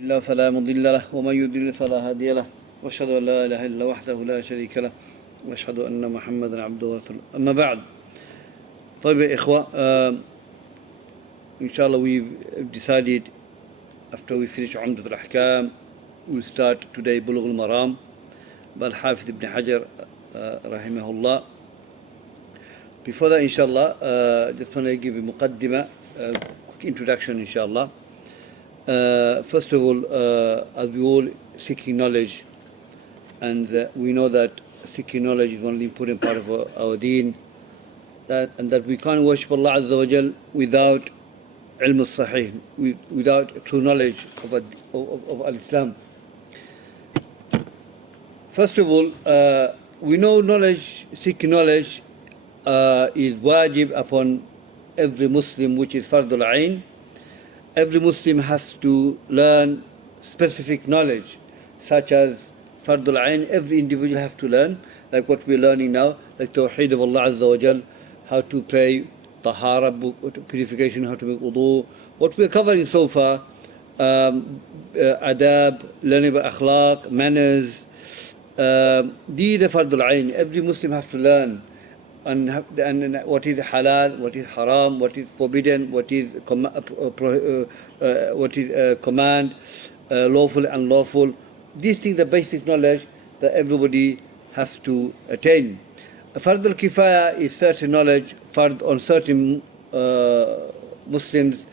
الله فلا مضل له ومن يضلل فلا هادي له واشهد ان لا اله الا وحده لا شريك له واشهد ان محمدا عبده ورسوله اما بعد. طيب يا اخوه, inshallah we've decided after we finish Umdat al-Ahkam we'll start today Bulugh Al-Maram by Hafidh Ibn Hajar رحمه. Before that, inshallah, just want to give a muqaddimah, quick introduction, inshallah. First of all, as we all seeking knowledge, and we know that seeking knowledge is one of the important part of our deen, and that we can't worship Allah Azza wa Jal without ilm al-sahih, without true knowledge of al-Islam. First of all, we know knowledge, seeking knowledge is wajib upon every Muslim, which is fardul ain. Every Muslim has to learn specific knowledge, such as fardul ain. Every individual has to learn, like what we're learning now, like tawheed of Allah Azza wa Jal, how to pray, tahara, purification, how to make wudu. What we're covering so far, adab, learning about akhlaq, manners, these are fardul ain. Every Muslim has to learn. And what is halal, what is haram, what is forbidden, what is command, lawful and unlawful. These things are basic knowledge that everybody has to attain. Fard al-kifaya is certain knowledge on certain Muslims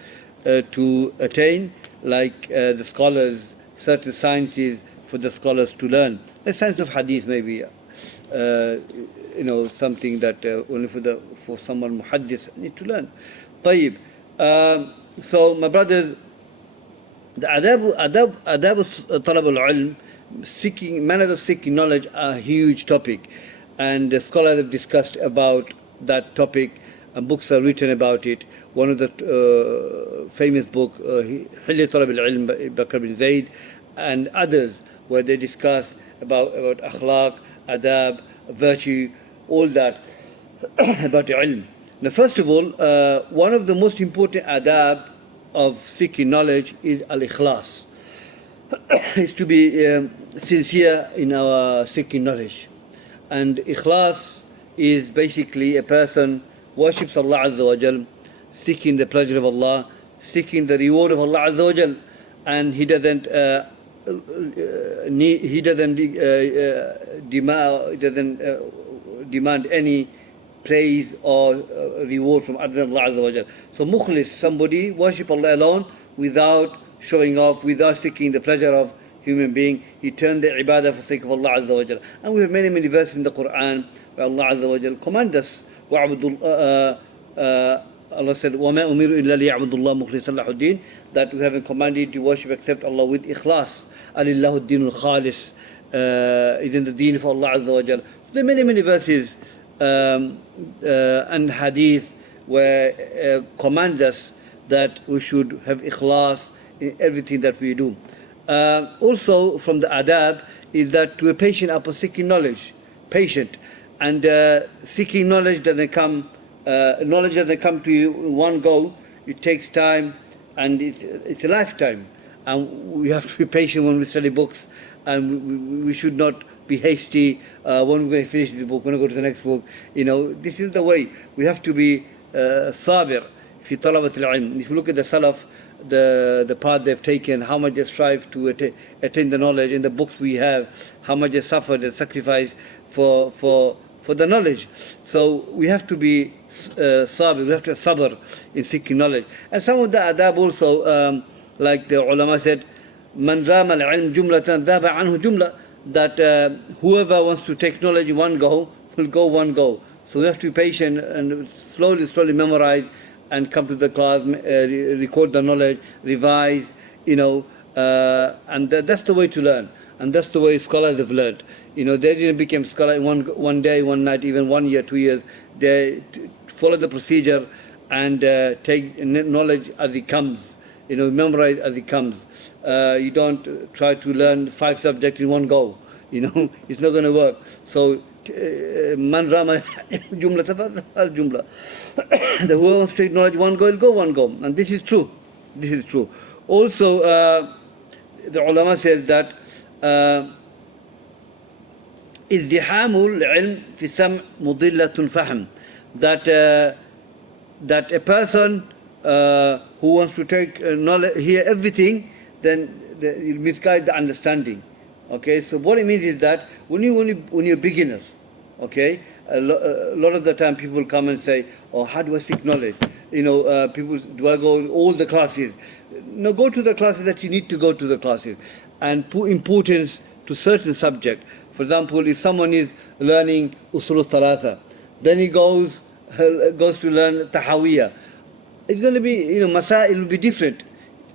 to attain, like the scholars, certain sciences for the scholars to learn. The science of hadith maybe. Something that only for someone muhaddis need to learn. طيب. So my brothers, the adab talab al-ilm, manners of seeking knowledge are a huge topic, and the scholars have discussed about that topic, and books are written about it. One of the famous book, Hilya Talab al-Ilm by Bakr bin Zayd, and others, where they discuss about akhlaq, adab, virtue, all that about ilm. Now, first of all, one of the most important adab of seeking knowledge is al-ikhlas. Is to be sincere in our seeking knowledge. And ikhlas is basically a person worships Allah Azza wa Jal, seeking the pleasure of Allah, seeking the reward of Allah Azza wa Jal, and he doesn't demand any praise or reward from other than Allah Azza wa Jal. So mukhlis, somebody worship Allah alone without showing off, without seeking the pleasure of human being. He turned the ibadah for the sake of Allah Azza wa Jal. And we have many verses in the Quran where Allah Azza wa Jal commands us. Allah said, وَمَا أُمِرُوا إِلَّا لِيَعْبُدُوا اللَّهَ مُخْلِصًا لَهُ الدِّينَ, that we haven't commanded to worship except Allah with ikhlas. أَلِلَّهُ الدِّينُ الْخَالِص, is in the deen for Allah Azza wa Jal. So there are many verses and hadith where command us that we should have ikhlas in everything that we do. Also from the adab is that to be patient upon seeking knowledge, patient, and seeking knowledge doesn't come to you in one go. It takes time, and it's a lifetime, and we have to be patient when we study books, and we should not be hasty when we're going to finish this book, when we go to the next book. This is the way. We have to be sabir fi talabat al-ilm. If you look at the salaf, the path they've taken, how much they strive to attain the knowledge, in the books we have, how much they suffered and sacrificed for the knowledge. So we have to be sabir, we have to have sabr in seeking knowledge. And some of the adab also, like the ulama said, man rama al-ilm jumlatan dhaba anhu jumla, that whoever wants to take knowledge in one go will go one go. So we have to be patient and slowly memorize and come to the class, record the knowledge, revise, and that's the way to learn. And that's the way scholars have learned. They didn't become scholar in one day, one night, even 1 year, 2 years. They follow the procedure and take knowledge as it comes. Memorize as it comes. You don't try to learn 5 subjects in one go. It's not going to work. So, man rama jumla al jumla. The whoever wants to take knowledge one go will go one go, and this is true. Also, the ulama says that ازدحام العلم في السمع مضلة الفهم, that a person who wants to take knowledge, hear everything, then it misguide the understanding. Okay, so what it means is that when you're beginners, okay, a lot of the time people come and say, oh, how do I seek knowledge? People, do I go all the classes? No, go to the classes that you need to go to the classes, and put importance to certain subject. For example, if someone is learning usul thalatha, then he goes to learn tahawiyah. It's going to be, masail will be different.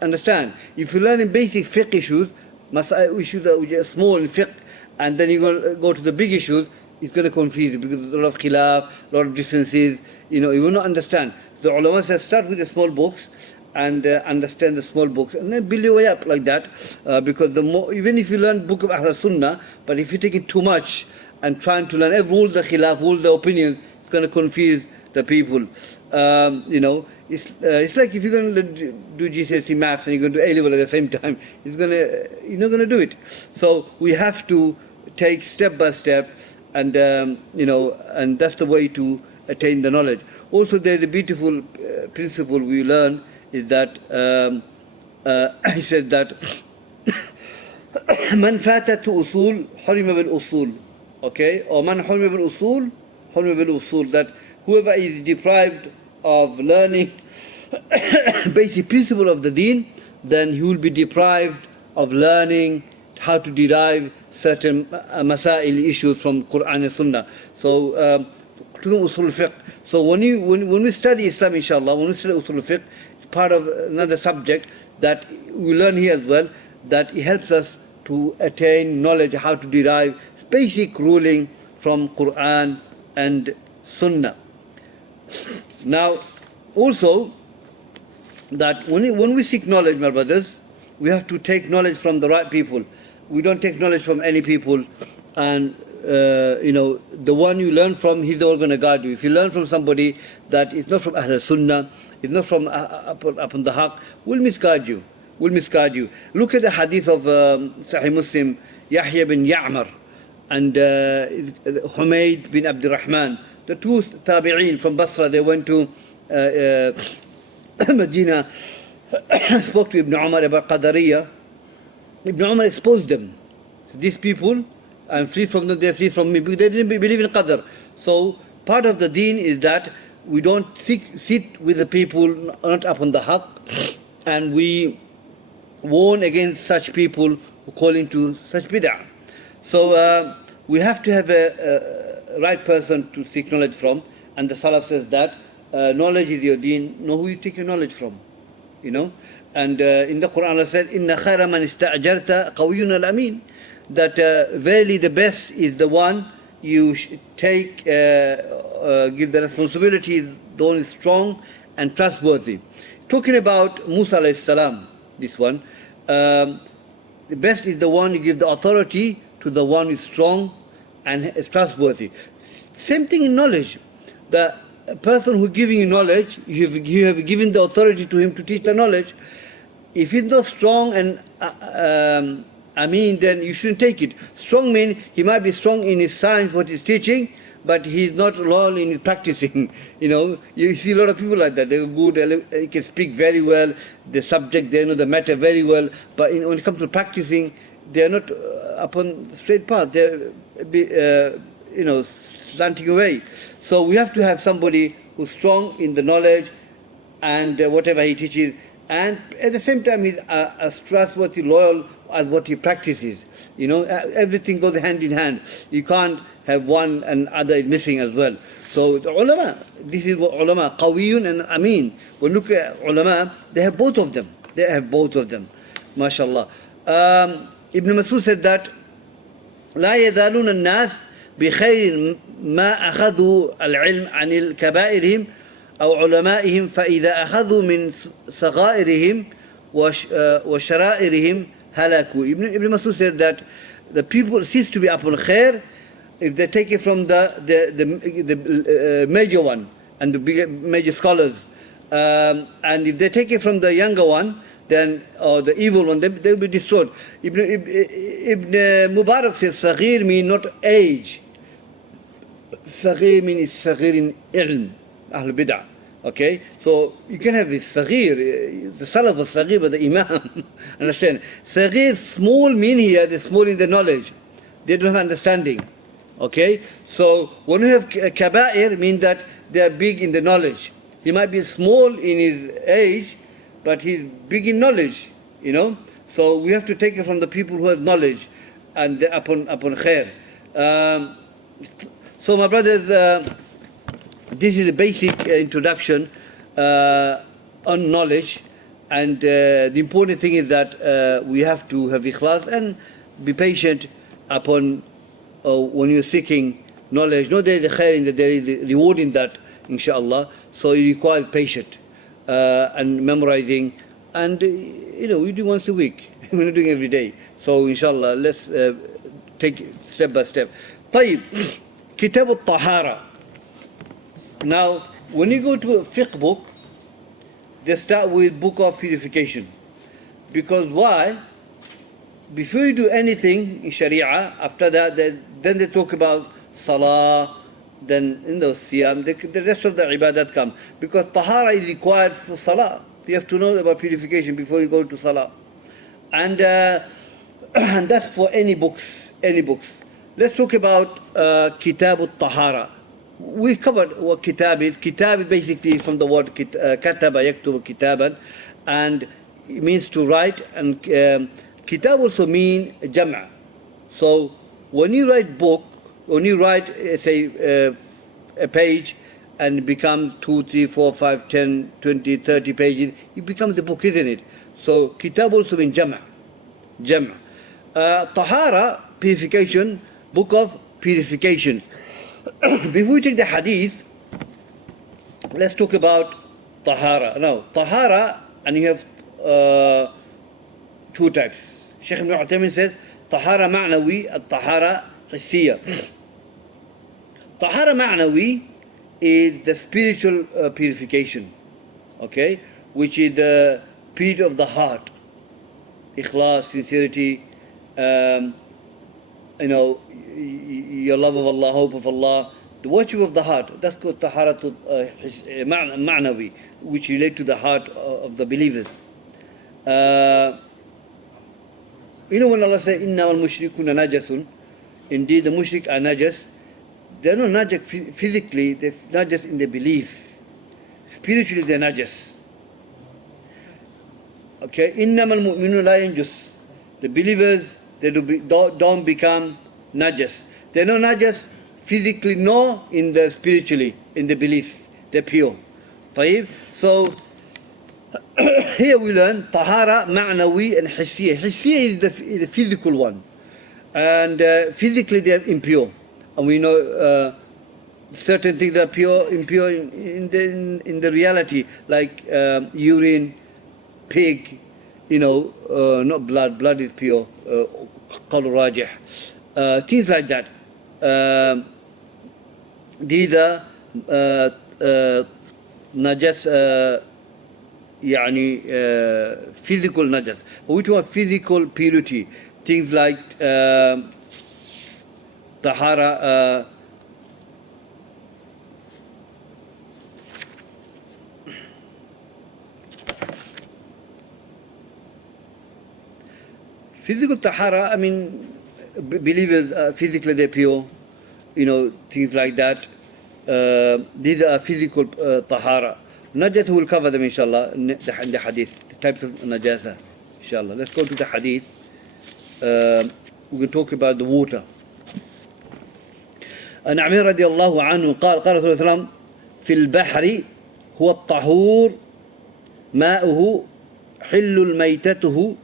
Understand? If you learn in basic fiqh issues, masail issues that are small in fiqh, and then you're going to go to the big issues, it's going to confuse you because there's a lot of khilaf, a lot of differences. You will not understand. The ulama says start with the small books and understand the small books, and then build your way up like that. Because the more, even if you learn book of Ahl Sunnah, but if you take it too much and trying to learn all the khilaf, all the opinions, it's going to confuse the people. It's like if you're going to do GCSE maths and you're going to do A-level at the same time, you're not going to do it. So we have to take step by step, and and that's the way to attain the knowledge. Also, there's a beautiful principle we learn is that he says that man fatat usul hurima bil usul, okay, or man hurima bil usul hurima bil usul, that whoever is deprived of learning basic principle of the deen, then he will be deprived of learning how to derive certain masail issues from Quran and Sunnah. So usul fiqh. So when we study Islam, inshallah, when we study usul fiqh, it's part of another subject that we learn here as well, that it helps us to attain knowledge how to derive basic ruling from Quran and Sunnah. Now, also, that when we seek knowledge, my brothers, we have to take knowledge from the right people. We don't take knowledge from any people, and the one you learn from, he's the one going to guide you. If you learn from somebody that is not from Ahl Sunnah, is not from upon the Haqq, will misguide you. Look at the hadith of Sahih Muslim, Yahya bin Ya'mar and Humayd bin Abdurrahman, the two tabi'een from Basra. They went to Medina, spoke to Ibn Umar about Qadariyah. Ibn Umar exposed them. So these people, I'm free from them, they're free from me, because they didn't believe in Qadr. So part of the deen is that we don't sit with the people not upon the Haqq, and we warn against such people who call into such bid'ah. So we have to have a right person to seek knowledge from, and the Salaf says that knowledge is your deen. Know who you take your knowledge from, And in the Quran Allah said, "Inna khayra man ista'jarta qawiyyun al-amin," that verily the best is the one you take, give the responsibility, the one is strong and trustworthy. Talking about Musa alayhi salam, this one, the best is the one you give the authority to, the one who is strong and is trustworthy. Same thing in knowledge. The person who is giving you knowledge, you have given the authority to him to teach the knowledge. If he's not strong and then you shouldn't take it. Strong means he might be strong in his science, what he's teaching, but he's not long in his practicing. You see a lot of people like that. They're good, they can speak very well, the subject, they know the matter very well, but when it comes to practicing, they are not upon the straight path. They're slanting away. So we have to have somebody who's strong in the knowledge and whatever he teaches, and at the same time he's as trustworthy, loyal as what he practices. Everything goes hand in hand. You can't have one and other is missing as well. So the ulama, this is what ulama, qawiyun and amin. When you look at ulama, they have both of them. MashaAllah. Ibn Mas'ud said that لا يزالون الناس بخير ما أخذوا العلم عن كبائرهم أو علمائهم فإذا أخذوا من صغائرهم وشرائرهم هلكوا. Ibn Mas'ud said that the people cease to be upon khair if they take it from the major one and the major scholars, and if they take it from the younger one, then the evil one, they will be destroyed. Ibn Mubarak says, Saghir means not age. Saghir means Saghir in ilm, Ahl Bid'ah. Okay, so you can have this Saghir, the Salaf was Saghir, but the Imam. Understand? Saghir, small mean here, they're small in the knowledge. They don't have understanding. Okay, so when you have Kaba'ir, means that they are big in the knowledge. He might be small in his age, but he's big in knowledge, you know. So we have to take it from the people who have knowledge and upon khair. So my brothers, this is a basic introduction on knowledge, and the important thing is that we have to have ikhlas and be patient upon when you're seeking knowledge. No, there is a khair in that, there is a reward in that, inshallah. So it requires patience and memorizing, and you know, we do once a week. We're not doing every day. So inshallah, let's take it step by step. طيب, Kitab al-Tahara. Now, when you go to a fiqh book, they start with book of purification. Because why? Before you do anything in Sharia, after that, then they talk about salah, then in those siyam, the rest of the ibadat come. Because tahara is required for salah. You have to know about purification before you go to salah. And, and that's for any books. Let's talk about Kitab al-Tahara. We covered what kitab is. Kitab is basically from the word kataba yaktubu kitaban, and it means to write, and kitab also means jam'a. So when you write book, when you write, say, a page and become 2, 3, 4, 5, 10, 20, 30 pages, it becomes the book, isn't it? So kitab also means jam'a. Tahara, purification, book of purification. Before we take the hadith, let's talk about tahara. Now, tahara, and you have two types. Shaykh Ibn Uthaymeen says, tahara ma'nawi and tahara hissiyya. Tahara ma'nawi is the spiritual purification, okay, which is the purity of the heart, ikhlas, sincerity, you know, your love of Allah, hope of Allah, the worship of the heart. That's called taharatul ma'nawi, which relate to the heart of the believers. You know when Allah says, "Inna al mushrikuna najasun," indeed the mushrik are najas. They're not najas physically, they're najas in their belief. Spiritually they're najas. Okay, innama al-mu'minun la yanjus. The believers, they don't become najas. They're not najas physically, nor in the spiritually, in the belief. They're pure. طيب? So here we learn tahara, ma'nawi and hissiyya. Hissiyya is the physical one. And physically they are impure. And we know certain things are impure in the reality, like urine, pig, you know, not blood. Blood is pure. Qawl rajih. Things like that. These are najas, yani physical najas. Which one? Physical purity. Things like tahara, physical tahara, I mean, believers physically they're pure, you know, things like that. These are physical tahara. Najas, will cover them inshallah in the hadith, the types of najasa, inshallah. Let's go to the hadith. We will talk about the water. عن عمير رضي الله عنه قال رسول الله صلى الله عليه وسلم في البحر هو الطهور ماؤه حل ميتته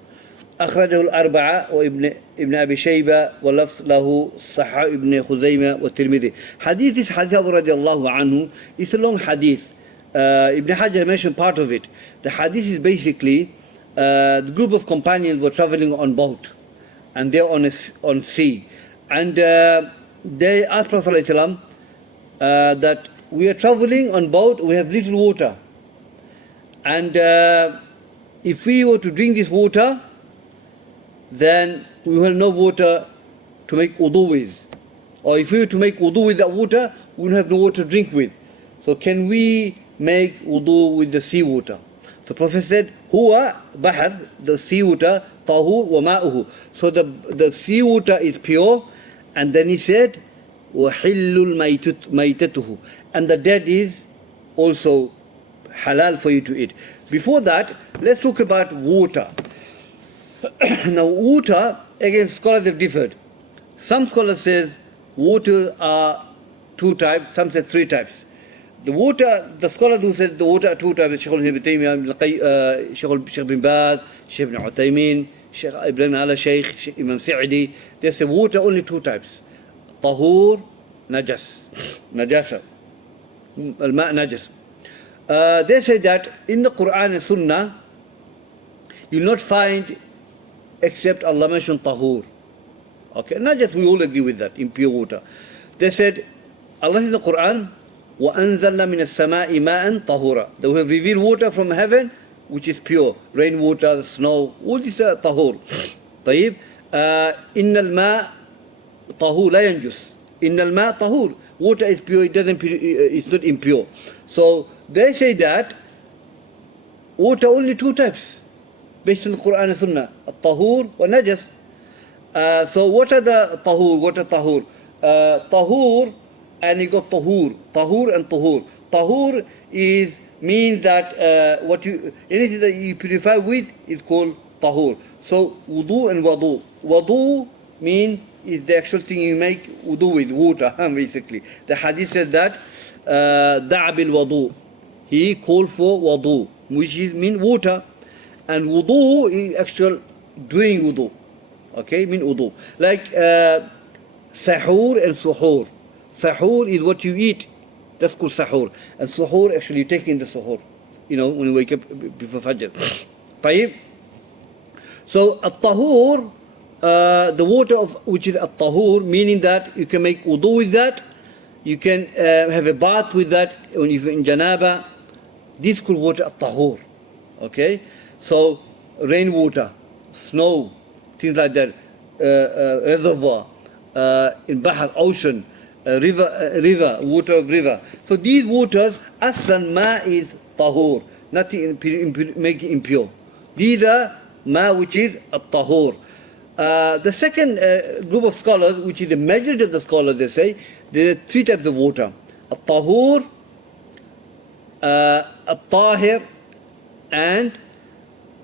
أخرجه الأربعة وابن أبي شيبة واللفظ له صححه ابن خزيمة والترمذي. Hadith is hadith Abu رضي الله عنه. It's a long hadith. Ibn Hajar mentioned part of it. The hadith is basically the group of companions were traveling on boat, and they're on sea, and they asked Prophet ﷺ that we are traveling on boat, we have little water, and if we were to drink this water, then we will have no water to make wudu with. Or if we were to make wudu with that water, we will have no water to drink with. So can we make wudu with the sea water? The Prophet said, Huwa bahar, the sea water, tahur wa ma'uhu. So the sea water is pure, and then he said, وَحِلُّ مَيْتَتُهُ, and the dead is also halal for you to eat. Before that, let's talk about water. Now water, again, scholars have differed. Some scholars says water are two types, some say three types. The water, the scholars who said the water are two types, Shaykh Ibn Taymiyyah, Shaykh Ibn Baz, Shaykh Ibn Uthaymin, Shaykh Ibn Ala Shaykh, Imam Sa'idi, they say water only two types. Tahur, najas, najasa, al-ma' najas. They say that in the Quran and Sunnah, you will not find except Allah mentioned tahur. Okay, najas, we all agree with that, impure water. They said, Allah says in the Quran, وَأَنزَلْنَا مِنَ السَّمَاءِ مَاءً طَهُورًا. That we have revealed water from heaven, which is pure. Rainwater, snow, all these are tahur. طيب, إِنَّ الْمَاء طَهُورٌ لَا يَنْجُسُ. إِنَّ الْمَاء طَهُورٌ. Water is pure, it's not impure. So they say that water only two types, based on the Quran and Sunnah, tahur wa najas. So what are the tahur? What are tahur? Tahur, and you got tahur and tahur. Tahur means that anything that you purify with is called tahur. So wudu and wadu. Wadu means is the actual thing you make wudu with, water, basically. The hadith says that da'a bil wudu. He called for wudu, which means water. And wudu is actual doing wudu. Okay, mean wudu. Like sahur and suhoor. Sahur is what you eat. That's called sahur. And suhoor, actually you take in the suhoor. You know, when you wake up before Fajr. طيب. So at-tahur, the water of which is at-tahur, meaning that you can make wudu with that. You can have a bath with that when you're in janaba. This could water at-tahur. Okay? So rainwater, snow, things like that, reservoir, in bahar, ocean, river, water of river. So these waters, aslan ma is tahur, nothing make it impure. These are ma, which is at-tahur. The second group of scholars, which is the majority of the scholars, they say there are three types of water: at-tahur, at-tahir, and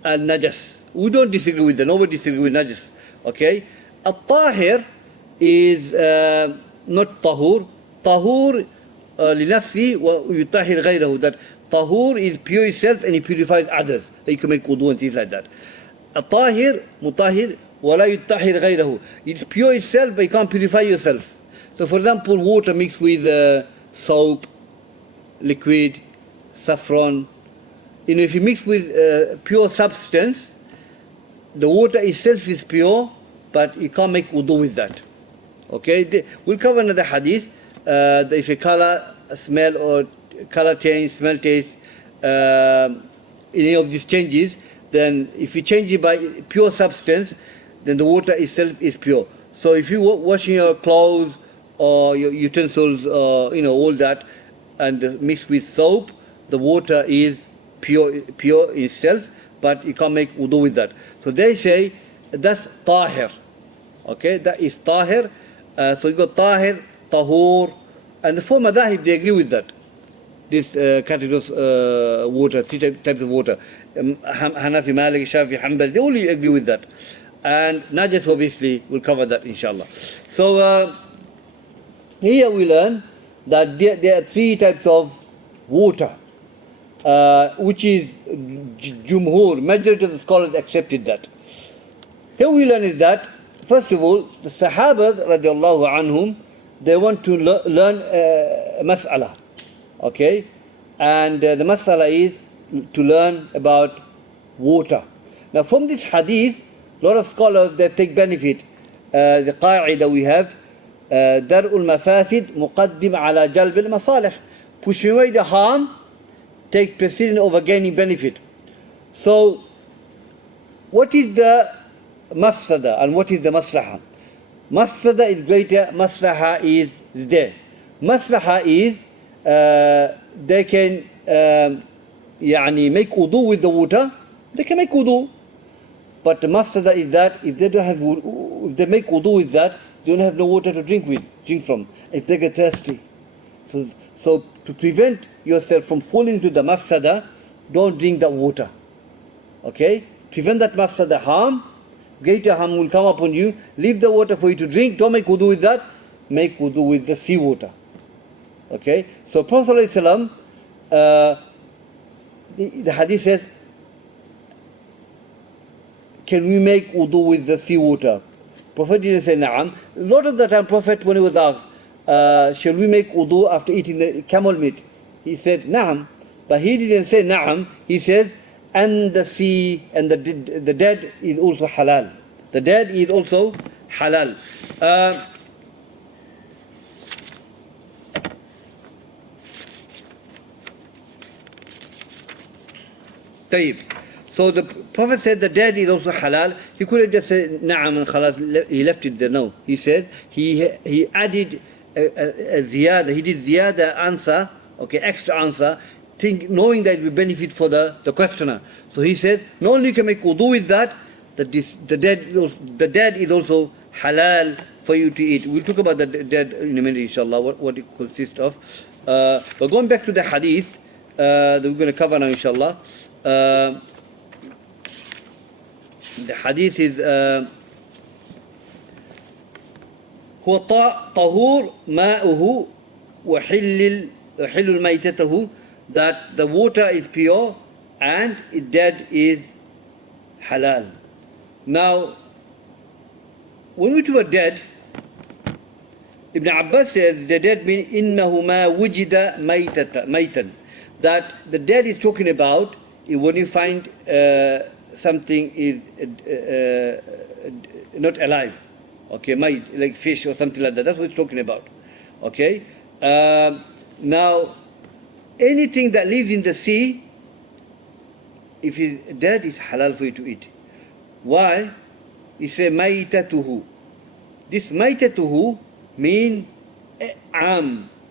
al-najas. We don't disagree with that. Nobody disagrees with najas. Okay, at-tahir is not tahur. Tahur linafsi wa yutahir ghayrahu. That tahur is pure itself and it purifies others. Like you can make wudu and things like that. At-tahir, mutahir, wa la yutahir ghayrahu. It's pure itself, but you can't purify yourself. So, for example, water mixed with soap, liquid, saffron. You know, if you mix with pure substance, the water itself is pure, but you can't make wudu with that. Okay, we'll cover another hadith. If a color, smell, or color change, smell, taste, any of these changes, then if you change it by pure substance, then the water itself is pure. So if you washing your clothes or your utensils, or all that, and mixed with soap, the water is pure itself, but you can't make wudu with that. So they say that's tahir. Okay, that is tahir. So you got tahir, tahur, and the four madahib, they agree with that. This category of water, three types of water. Hanafi, Maliki, Shafi, Hanbali, they all agree with that. And najas, obviously, we'll cover that inshallah. So here we learn that there are three types of water, which is jumhur, majority of the scholars accepted that. Here we learn is that, first of all, the Sahabas, radiallahu anhum, they want to learn a mas'ala. Okay? And the mas'ala is to learn about water. Now from this hadith, a lot of scholars, they take benefit. The qa'idah we have, dar'ul mafasid muqaddim ala jalb al-masalih. Pushing away the harm, take precedence over gaining benefit. So what is the mafsada and what is the maslaha? Mafsada is greater, maslaha is there. Maslaha is they can make wudu with the water, they can make wudu. But the mafsada is that if they don't have, if they make wudu with that, they don't have no water to drink from. If they get thirsty, so to prevent yourself from falling into the mafsada, don't drink that water. Okay, prevent that mafsada harm. Greater harm will come upon you. Leave the water for you to drink. Don't make wudu with that. Make wudu with the sea water. Okay, so Prophet ﷺ, the hadith says, can we make wudu with the sea water? Prophet didn't say na'am. A lot of the time, Prophet, when he was asked, shall we make wudu after eating the camel meat? He said na'am. But he didn't say na'am. He says, and the sea and the dead is also halal. The dead is also halal. طيب. So the Prophet said the dead is also halal. He could have just said na'am and khalas. He left it there. No. He said he added a ziyada. He did ziyada answer, okay, extra answer, knowing that it will benefit for the questioner. So he says, not only you can make wudu with that, the dead is also halal for you to eat. We'll talk about the dead in a minute, inshallah, what it consists of. But going back to the hadith that we're going to cover now, inshallah. The hadith is هو طهور ماؤه وحل ميتته, that the water is pure and dead is halal. Now, when we talk about dead, Ibn Abbas says the dead means إنهما وجد ميتا, that the dead is talking about when you find something is not alive, okay, like fish or something like that. That's what it's talking about. Okay. Now, anything that lives in the sea, if it's dead, is halal for you to eat. Why? He said maitatuhu. This maitatuhu mean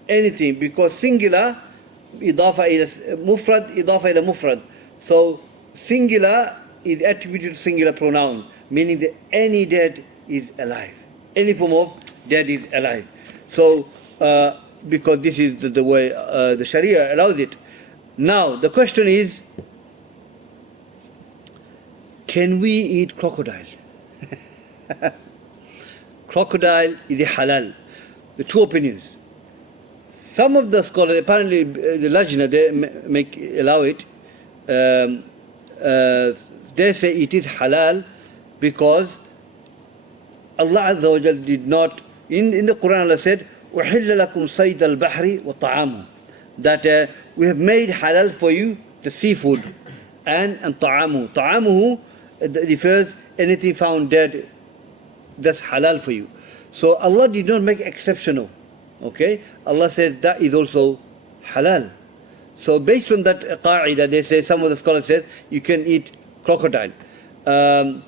anything, because singular idafa ila mufrad, idafa ila mufrad. So singular is attributed to singular pronoun, meaning that any dead is alive. Any form of dead is alive. So because this is the way the Sharia allows it. Now the question is, can we eat crocodile? Crocodile is a halal. The two opinions. Some of the scholars, apparently the Lajna, they allow it. They say it is halal because Allah Azza wa Jal did not, in the Quran Allah said, وَحِلَّ لَكُمْ صَيْدَ الْبَحْرِ وَطَعَامُهُ, that we have made halal for you the seafood and ta'amuhu. Ta'amuhu refers anything found dead, that's halal for you. So Allah did not make exceptional. Okay, Allah says that is also halal. So based on that qa'idah, they say, some of the scholars say you can eat crocodile. And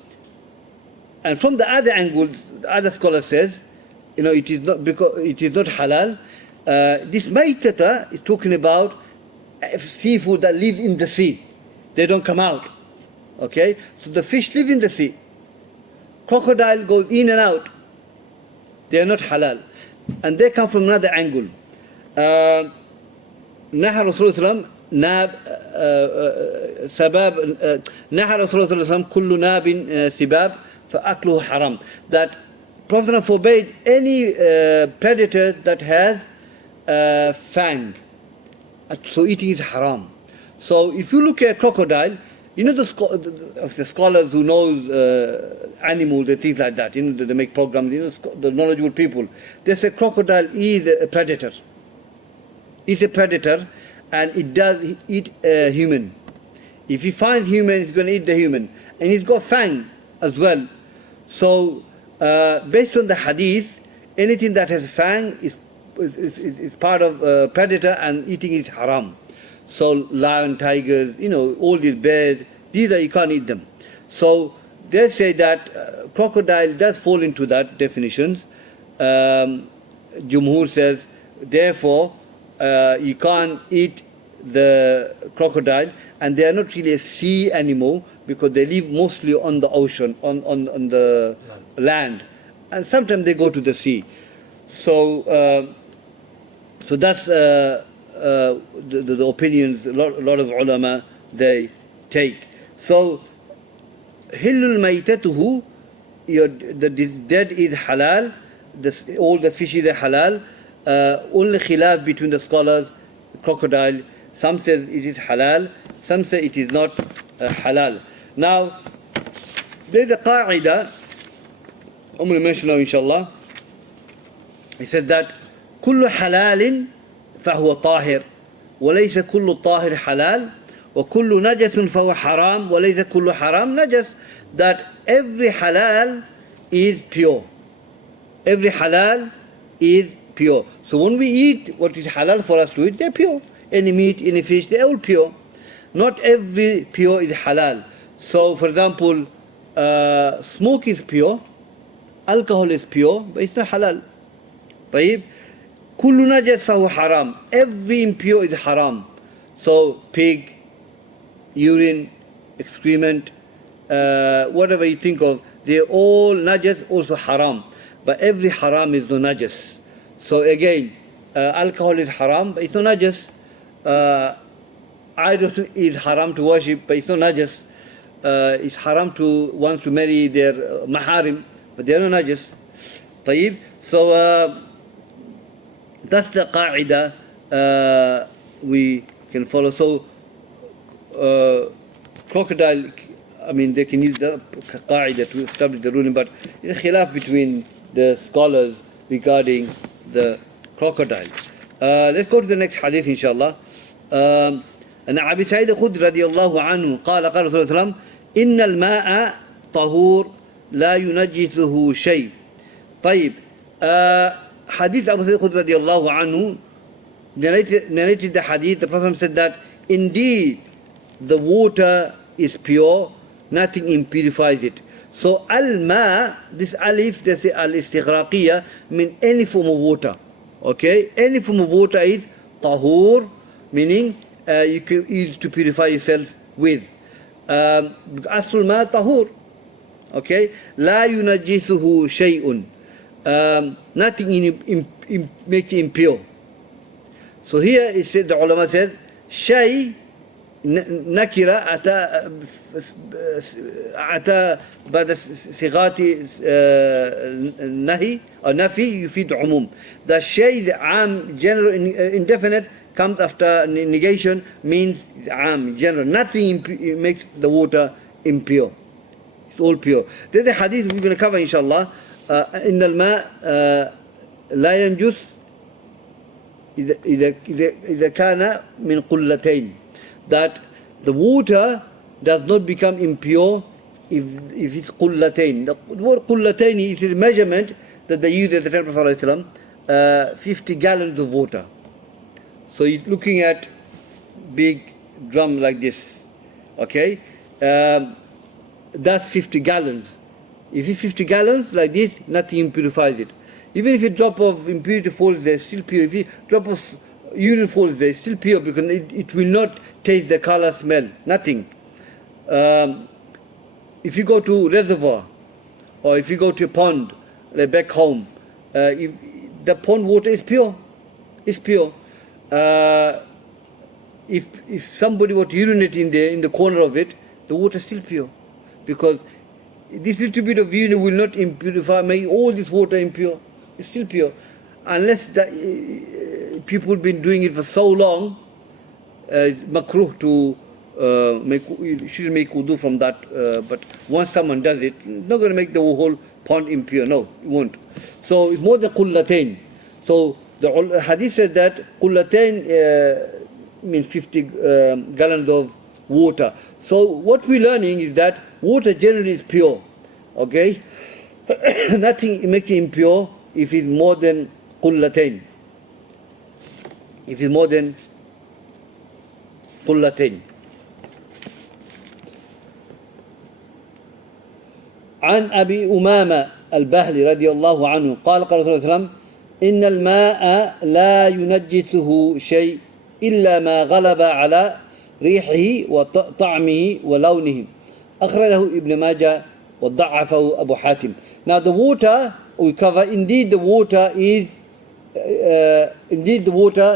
from the other angle, the other scholar says, it is not, because it is not halal. This maitata is talking about seafood that live in the sea. They don't come out. Okay, so the fish live in the sea. Crocodile goes in and out. They are not halal. And they come from another angle. نهى رسول الله صلى الله عليه وسلم ناب سباب نهى رسول الله صلى الله عليه وسلم كل ناب سباب فأكله حرام, that Prophet forbade any predator that has fang, so eating is haram. So if you look at crocodile, the scholars who know animals and things like that, they make programs, the knowledgeable people, they say crocodile is a predator. It's a predator, and it does eat a human. If he finds human, he's going to eat the human. And he's got fang as well. So based on the hadith, anything that has fang is part of predator, and eating is haram. So lion, tigers, all these bears, you can't eat them. So they say that crocodile does fall into that definition. Jumhur says, therefore, you can't eat the crocodile, and they are not really a sea animal because they live mostly on the ocean, on the land, and sometimes they go to the sea. So, so that's the opinions a lot of ulama they take. So, hillul maytatuhu, the dead is halal. All the fish is halal. Only khilaf between the scholars. Crocodile, some say it is halal, some say it is not halal. Now, there is a qaida, I'm going to mention now inshallah. He says that كل حلال فهو طاهر وليس كل طاهر حلال وكل نجس فهو حرام وليس كل حرام نجس. That every halal is pure. Every halal is pure. So when we eat what is halal for us to eat, they're pure. Any meat, any fish, they're all pure. Not every pure is halal. So for example, smoke is pure, alcohol is pure, but it's not halal. طيب, كل نجس فهو حرام. Every impure is haram. So pig, urine, excrement, whatever you think of, they're all najas, also haram. But every haram is no najas. So again, alcohol is haram, but it's no najas. Idol is haram to worship, but it's no najas. It's haram to want to marry their maharim, but they are no najas. طيب, so that's the qaida we can follow. So crocodile, I mean, they can use the qaida to establish the ruling, but it's a khilaf between the scholars regarding the crocodile. Let's go to the next hadith inshallah. أن أبي سعيد الخدري رضي الله عنه قال قال رسول الله صلى الله عليه وسلم إن الماء طهور لا ينجسه شيء. طيب, hadith Abu Sa'id al-Khudri radiallahu anhu narrated the hadith. The Prophet said that indeed the water is pure, nothing impurifies it. So al-ma, this alif, this al-istighraqiyya, mean any form of water. Okay, any form of water is tahur, meaning you can use to purify yourself with. Aslul ma tahur. Okay, la yunajjisuhu shay'un. Nothing makes it impure. So here it said, the ulama says, shay nakira ata ba'da sighati nahi or nafi yufid umum. The shay is am, general, indefinite, comes after negation, means am, general. Nothing makes the water impure. It's all pure. There's a hadith we're going to cover inshallah. إن الماء لا ينجس إذا كان من قلتين. That the water does not become impure if it's قلتين. The word قلتين is a measurement that they use at the time of Prophet 50 gallons of water. So you're looking at big drum like this. Okay, that's 50 gallons. If it's 50 gallons like this, nothing impurifies it. Even if a drop of impurity falls there, still pure. If a drop of urine falls there, still pure, because it will not taste the color, smell, nothing. If you go to reservoir, or if you go to a pond, like back home, if the pond water is pure. It's pure. If somebody were to urinate in the corner of it, the water is still pure, because this little bit of urine will not impurify, make all this water impure. It's still pure, unless people have been doing it for so long. It's makruh to you shouldn't make wudu from that. But once someone does it, it's not going to make the whole pond impure. No, it won't. So it's more than qullatain. So the hadith says that qullatain means 50 gallons of water. So what we're learning is that water generally is pure. Okay, nothing makes it impure if it's more than qullatain. If it's more than qullatain. عن أبي أمامة البهلي رضي الله عنه قال قال رسول الله صلى الله عليه وسلم إن الماء لا ينجسه شيء إلا ما غلب على ريحه وطعمه ولونه أخرجه ابن ماجه وضعفه أبو حاتم. Now the water we cover, indeed the water is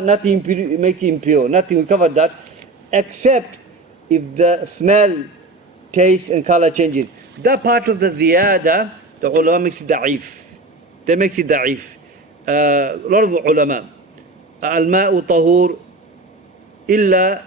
nothing makes impure, nothing, we covered that, except if the smell, taste and color changes. That part of the ziyada, the ulama makes it da'if. They makes it da'if. A lot of ulama. الماء طهور إلا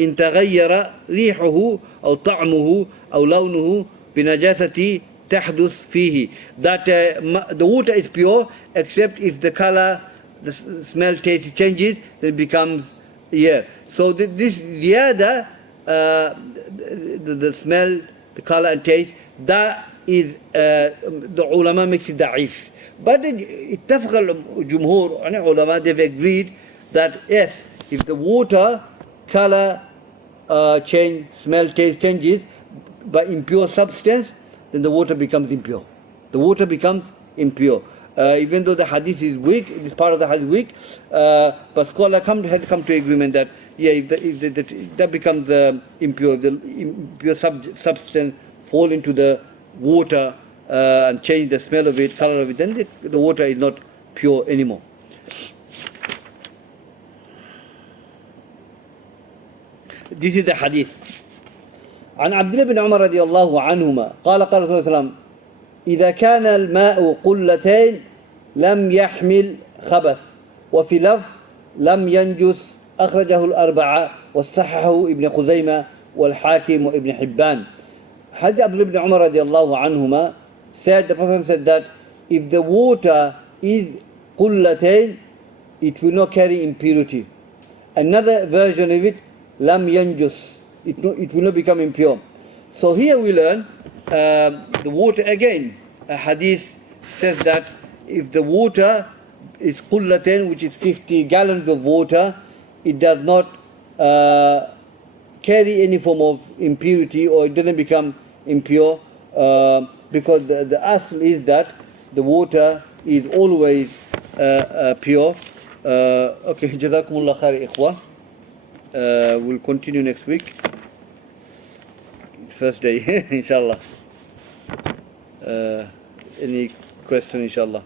إن تغير ريحه أو طعمه أو لونه بنجاسة تحدث فيه. That the water is pure except if the color, the smell, taste changes, then it becomes, yeah. So this ziyada, the smell, the color and taste, that is the ulama makes it da'if. But اتفق الجمهور يعني ulama, they've agreed that yes, if the water color change, smell, taste changes by impure substance, then the water becomes impure. The water becomes impure. Even though the hadith is weak, this part of the hadith is weak, but scholar has come to agreement that yeah, if that becomes impure, the impure substance fall into the water and change the smell of it, color of it, then the water is not pure anymore. This is the hadith. عن عبد الله بن عمر رضي الله عنهما قال قال رسول الله صلى الله عليه وسلم إذا كان الماء قلتين لم يحمل خبث وفي لفظ لم ينجس أخرجه الأربعة وصححه ابن خزيمة والحاكم وابن حبان. Hadith Abdullah ibn Umar رضي الله عنهما said, the Prophet said that if the water is قلتين, it will not carry impurity. Another version of it, lam yanjus, it will not become impure. So here we learn the water again. A hadith says that if the water is qullatain, which is 50 gallons of water, it does not carry any form of impurity, or it doesn't become impure, because the asl is that the water is always pure. Okay, jazakumullah khair ikhwa. We'll continue next week. First day, inshallah. Any question, inshallah?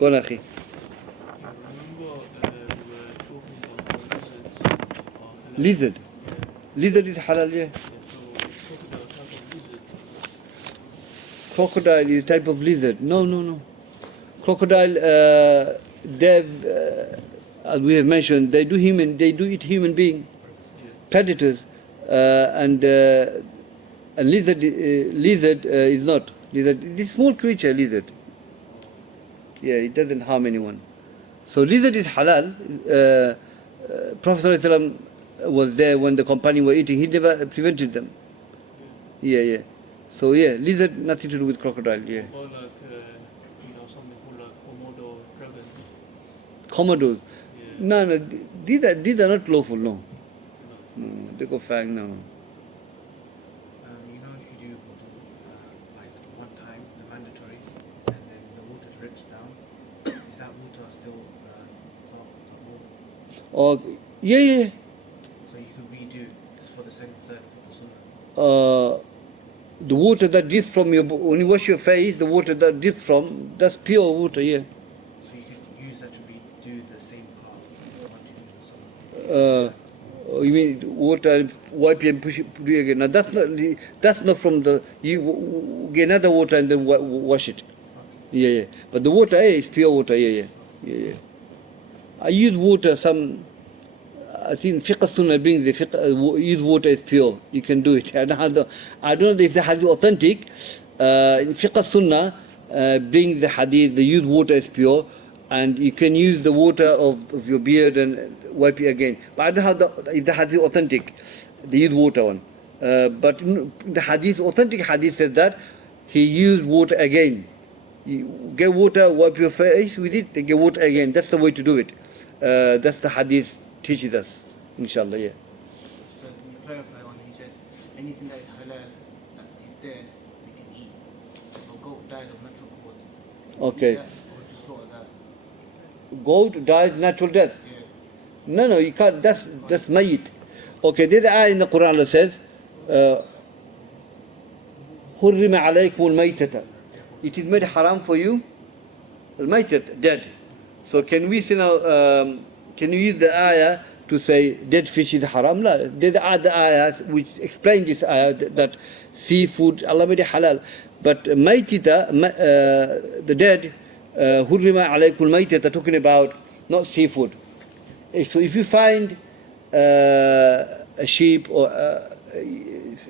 Go on, akhi. Lizard. Lizard is halal, yeah. Crocodile is a type of lizard. No. Crocodile, as we have mentioned, they do eat human being, predators, and lizard is not. Lizard is a small creature, lizard. Yeah, it doesn't harm anyone. So lizard is halal. Prophet ﷺ was there when the companions were eating. He never prevented them. Yeah. So yeah, lizard nothing to do with crocodile. Yeah. Or like something called like Komodo dragon. Commodores. Yeah. No. These are not lawful. No. They go fang. No. You know, if you do like one time the mandatory, and then the water drips down, is that water still Or yeah. So you could redo just for the second, third, fourth, or sunnah. The water that drips from when you wash your face, the water that drips from, that's pure water, yeah. So you could use that to redo the same part once you do the sunnah. You mean water, wipe and push it, do it again. Now that's not from you get another water and then wash it. Okay. Yeah. But the water is pure water, yeah. I use water, I think Fiqh Sunnah brings the fiqh, use water is pure. You can do it. I don't know if the hadith is authentic. In Fiqh Sunnah brings the hadith, the use water is pure, and you can use the water of your beard and wipe it again. But I don't know if the hadith is authentic, the use water one. But the hadith, authentic hadith says that he used water again. You get water, wipe your face with it, then get water again. That's the way to do it. That's the hadith teaches us, inshallah, yeah. So can you clarify on he said anything that is halal died of natural cause. Okay. Yeah, or just slaughter that. Goat dies natural death. Yeah. No, you can't. That's mayyit. Okay, there's an ayah in the Quran that says, حُرِّمَ عَلَيْكُمُ الْمَيْتَةَ. It is made haram for you, al-maytat, dead. So can we say now, can you use the ayah to say dead fish is haram? No, there's other ayahs which explain this ayah that seafood, Allah made it halal. But maytita, the dead, hurrima alaykum maytata, talking about not seafood. So if you find a sheep or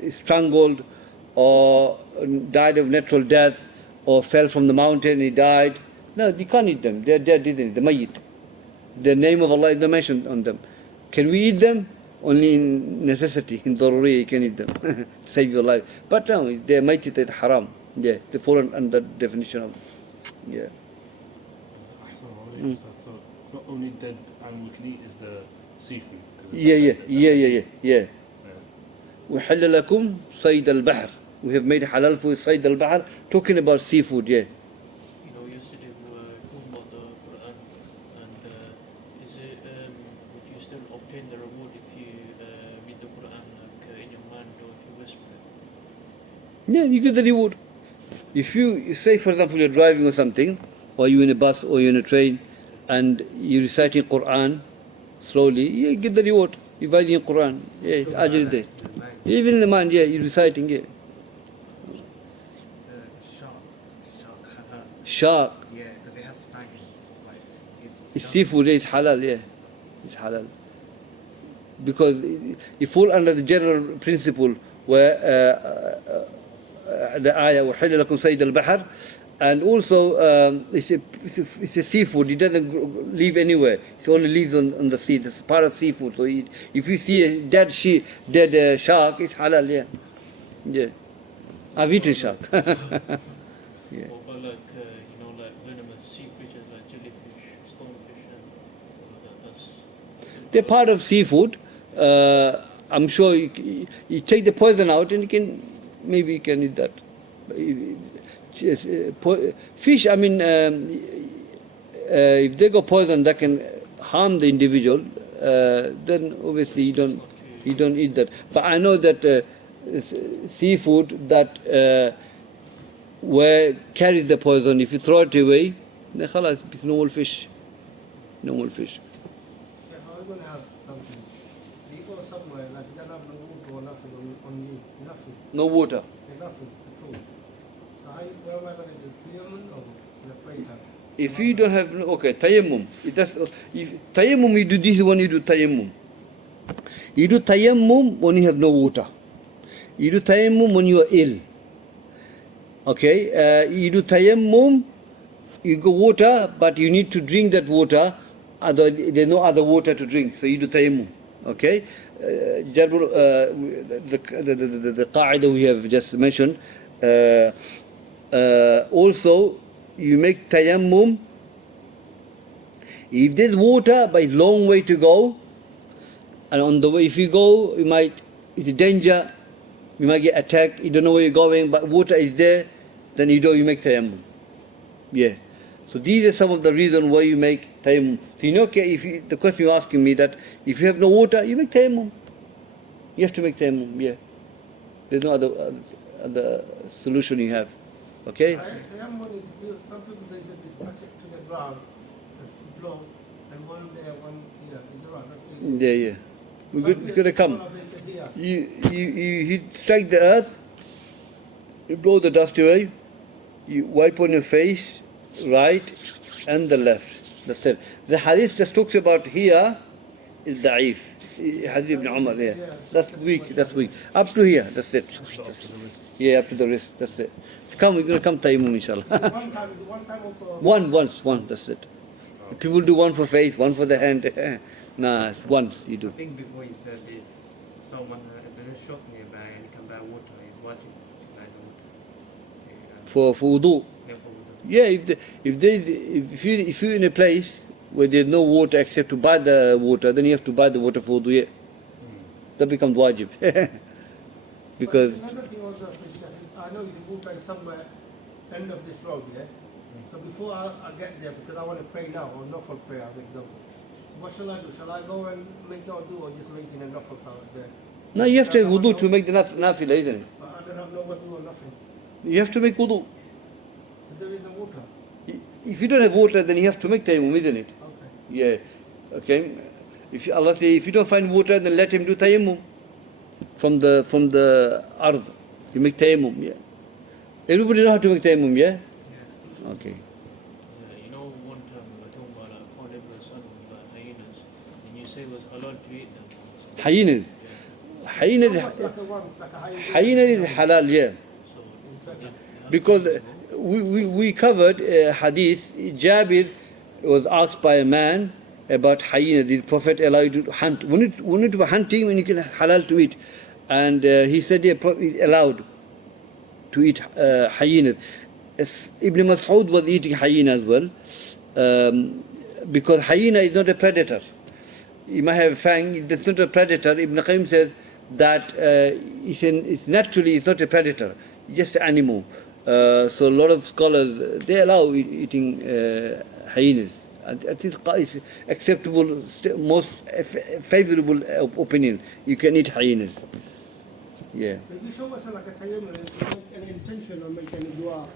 strangled or died of natural death or fell from the mountain and he died, no, you can't eat them. They're dead, isn't it? The mayyit. The name of Allah is not mentioned on them. Can we eat them? Only in necessity, in daruri, you can eat them to save your life. But no, they're mayyit, it's haram. Yeah, they fall under definition of, yeah. So not only dead animal we can eat is the seafood. Yeah. وحل لكم صيد البحر. We have made halal for صيد البحر, talking about seafood, yeah. You know, yesterday we were talking about the Quran, and is it would you still obtain the reward if you read the Quran like in your mind or if you whisper it? Yeah, you get the reward. If you say, for example, you're driving or something, or you're in a bus or you're in a train, and you're reciting Quran slowly, you get the reward. You're reading Quran, yeah, it's ajr there. Even in the mind, yeah, you're reciting, yeah. Shark. Yeah, because it has fangs. Like It's seafood, it's halal, yeah. It's halal. Because it falls under the general principle where the ayah, وَحِلَّ لَكُمْ صَيْدَ الْبَحَرِ, and also it's a seafood. It doesn't live anywhere. It only lives on the sea. It's part of seafood. So if you see a dead shark, it's halal, yeah. Yeah. I've eaten shark. Yeah. Or about like you know, like venomous sea creatures like jellyfish, stonefish, and all that's They're part of seafood. I'm sure you take the poison out and maybe you can eat that. Fish, I mean, if they go poison, that can harm the individual. Then obviously you don't eat that. But I know that seafood that where carries the poison, if you throw it away, then khalas, it's normal fish. Normal fish. Yeah, I was going to ask something. Do you go somewhere like you don't have no water or nothing on you? Nothing. No water. There's nothing at all. So where am I going to do? Tayammum or in a prayer time? If you don't have, okay, tayammum. Tayammum, you do this when you do tayammum. You do tayammum when you have no water. You do tayammum when you are ill. Okay, you do tayammum, you go water, but you need to drink that water. There's no other water to drink, so you do tayammum. Okay, the qaida we have just mentioned. Also, you make tayammum. If there's water, but it's a long way to go, and on the way, if you go, it's a danger. You might get attacked. You don't know where you're going, but water is there. Then you make tayammum. Yeah. So these are some of the reasons why you make tayammum. So the question you're asking me that if you have no water, you make tayammum. You have to make tayammum. Yeah. There's no other solution you have. Okay. Tayammum is good. Some people they say they touch it to the ground, blow, and one there, one here. Is it right? That's good. Yeah. It's going to come. You strike the earth, you blow the dust away, you wipe on your face, right and the left. That's it. The hadith just talks about here is da'if. Hafidh Ibn Hajar, yeah. That's weak. Up to here, that's it. Yeah, up to the wrist, that's it. We're going to come tayammum, inshallah. Once, that's it. People do one for face, one for the hand. Nah, it's once you do. I think before you said if someone there's a shop nearby and you can buy water, he's watching to buy the water. For wudu. Yeah, for water. Yeah, if you're in a place where there's no water except to buy the water, then you have to buy the water for wudu. Yeah. That becomes wajib. Because another thing also, I know you water is somewhere end of this road, yeah? So before I get there, because I want to pray now, or nafal prayer, as an example. So what shall I do? Shall I go and make your wudu, or just making a nafal salat there? No, you have to have wudu to make the nafila, isn't it? But I don't have no wudu or nothing. You have to make wudu. So there is no water. If you don't have water, then you have to make tayammum, isn't it? Okay. Yeah. Okay. If Allah say, if you don't find water, then let him do tayammum from the ard. You make tayammum. Yeah. Everybody know how to make tayammum, yeah? Okay. You know, one time we were talking about found every son about hyenas, and you say it was halal to eat them. Hyenas. Yeah. Hyenas. Almost like a once, like a hyena. Hyenas is halal, yeah. So Exactly. Because we covered hadith. Jabir was asked by a man about hyena. Did the Prophet allow you to hunt? When it was hunting, when you can halal to eat, and he said, yeah, it's allowed to eat hyenas. Ibn Mas'ud was eating hyena as well, because hyena is not a predator. He might have a fang, it's not a predator. Ibn Qayyim says that it's naturally it's not a predator, it's just an animal. So a lot of scholars, they allow eating hyenas. I think it's acceptable, most favorable opinion. You can eat hyenas. Yeah. If you show us like a tayammum, it's like an intention or make any dua.